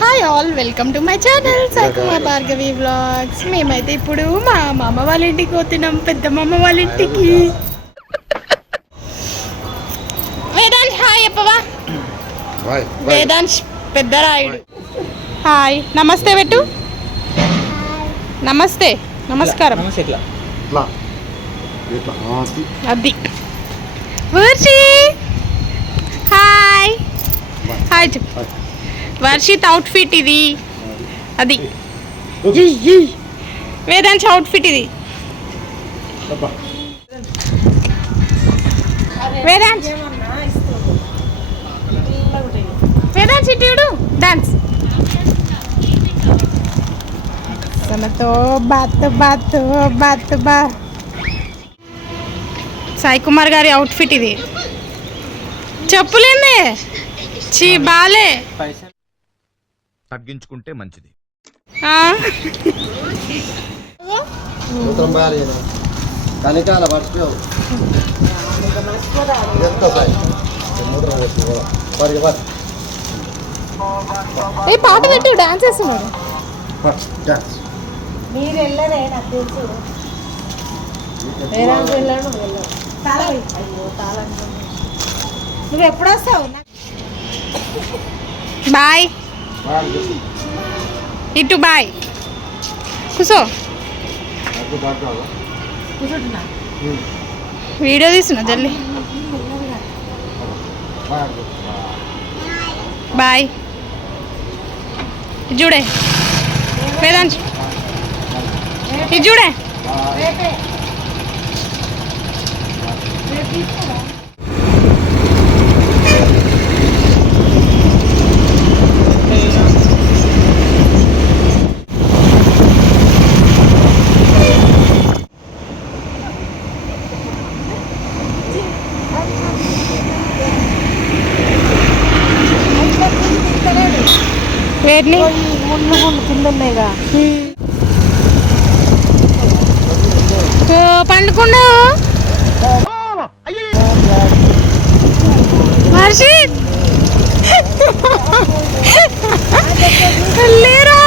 Hi all welcome to my channel సాకుమా Bhargavi vlogs మేమైతే ఇప్పుడు మా మామ వాళ్ళ ఇంటికి పోతున్నాం పెద్ద మామ వాళ్ళ ఇంటికి. వేదాంత్ హాయ్ చెప్పవా బాయ్ వేదాంత్ పెద్ద రాయుడు. హాయ్ నమస్తే పెట్టు. నమస్తే నమస్కారం. అది. వర్షి హాయ్ హాయ్ చెప్పు. వర్షిత్ అవుట్ఫిట్ ఇది. అది. వేదాంశ్ అవుట్ఫిట్ ఇది. అబ్బా. వేదాంశ్. వేదాంశ్ ఇటు డాన్స్ సమతో బాత్ బాత్ బాత్ బా. సాయి కుమార్ గారి అవుట్ఫిట్ ఇది. చెప్పులేంది చీ బాలే. తగ్గించుకుంటే మంచిది. ఏ పాట పెట్టు డాన్స్ మీరు వెళ్ళరే నాకు తెలుసు. వెళ్ళాడు నువ్వు ఎప్పుడు వస్తావు? బాయ్. ఇటు బాయ్ కూసో నాకు బాగా కావాలా? కూర్చుంటున్నా ఉమ్. వీడియో తీస్తున్నా జల్లి బాగా. బాయ్ ఇది చూడే వేదాంశ్ ఇది చూడే వేడిని ముళ్ళు ముళ్ళు కింద ఉన్నాయిగా ఓ, పండుకుండా. లేరా?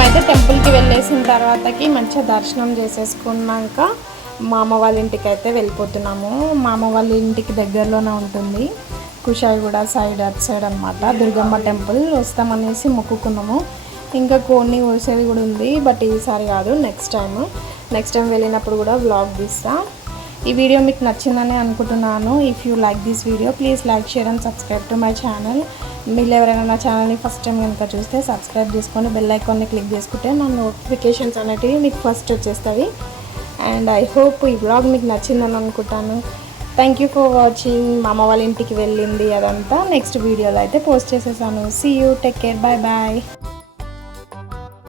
టెంపుల్కి వెళ్ళేసిన తర్వాతకి మంచిగా దర్శనం చేసేసుకున్నాక మా అమ్మ వాళ్ళ ఇంటికి అయితే వెళ్ళిపోతున్నాము. మా అమ్మ వాళ్ళ ఇంటికి దగ్గరలోనే ఉంటుంది. కుషాయిగూడ సైడ్ అటు సైడ్ అనమాట దుర్గమ్మ టెంపుల్. వస్తామనేసి మొక్కుకున్నాము. ఇంకా కోడిని కోసేది కూడా ఉంది బట్ ఈసారి కాదు నెక్స్ట్ టైం నెక్స్ట్ టైం వెళ్ళినప్పుడు కూడా వ్లాగ్ తీస్తాను ఈ వీడియో మీకు నచ్చిందని అనుకుంటున్నాను. If you like this video please like share and subscribe to my channel మీరు ఎవరైనా నా ఛానల్ని ఫస్ట్ టైం కనుక చూస్తే సబ్స్క్రైబ్ చేసుకొని బెల్ ఐకాన్ని క్లిక్ చేసుకుంటే నా నోటిఫికేషన్స్ అనేటివి మీకు ఫస్ట్ వచ్చేస్తాయి. అండ్ ఐ హోప్ ఈ బ్లాగ్ మీకు నచ్చిందని అనుకుంటాను. థ్యాంక్ యూ ఫర్ వాచింగ్ మా అమ్మ వాళ్ళ ఇంటికి వెళ్ళింది అదంతా. నెక్స్ట్ వీడియోలో అయితే పోస్ట్ చేసేసాను. See you take care bye bye